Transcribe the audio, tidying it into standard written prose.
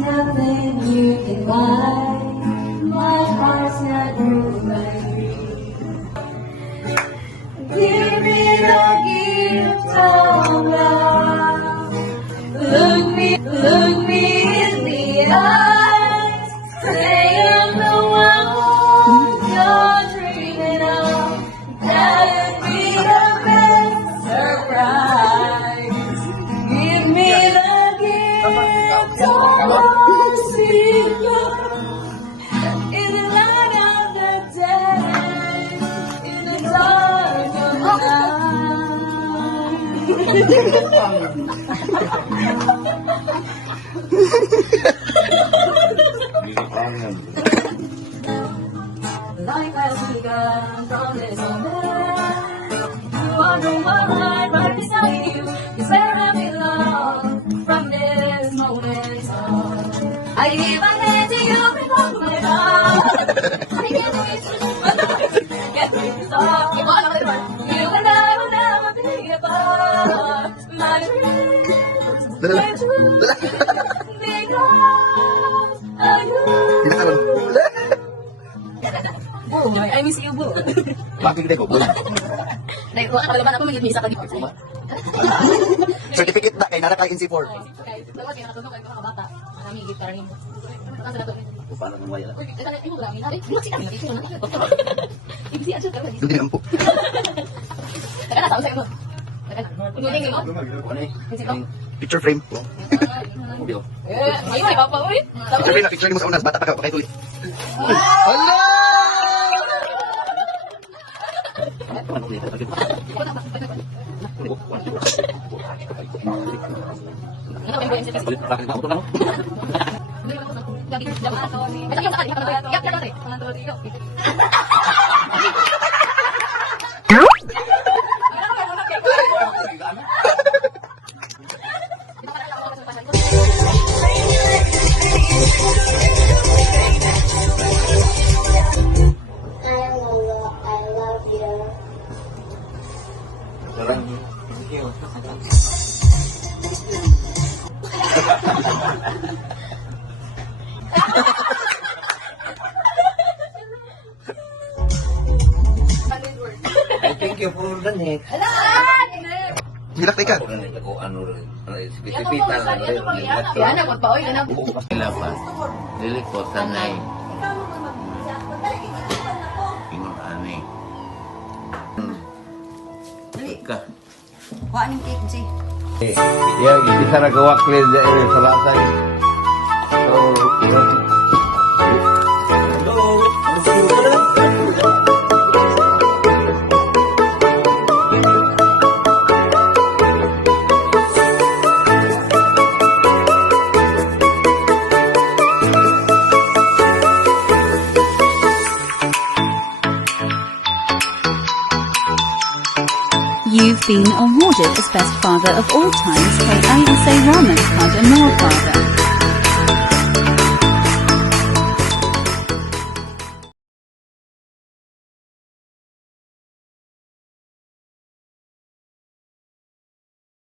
Nothing you can buy. My heart's not moved by greed. Give me the gift of love. Look me in the eyes. Say I'm the one you're dreaming of. That'd be the best surprise. Give me the gift of love. In the light of the day, in the dark of the night. Like I'll begun from this moment, you are the one right beside you. Is where I belong from this moment on. I give my hand to you before my heart. I can't wait to get through this all. You and I will never be apart. My dreams are true because of you. Boy, I miss you, Bo. Bakit kita Bo? Dahil kung ano naman ako, mag-misa ka di ko. Certificate na kay nara kay NC4. Kaya nakatulog kayo mga bata. Marami higit para rin mo. Paano mo wala? Ito ba namin? Ibisi aja ka ba? Hindi naman po. Teka na, saan sa'yo mo? Teka na. Tingin mo? Picture frame. Ayun, may papa, uy. Picture frame na picture mo sa unas bata pa kay tuloy. Hala! Thank you for the net. Hilak teka. Sipitan lang rin. Yan, magpa-oy ka na. Ilapan. Dili ko tanay. Ingon ani. Ka. Kuha ng cake, Jay. Ya, bisa na gawak clear dari selatan. So, You've been awarded as Best Father of All Times by ISA Ramen Card and More Father.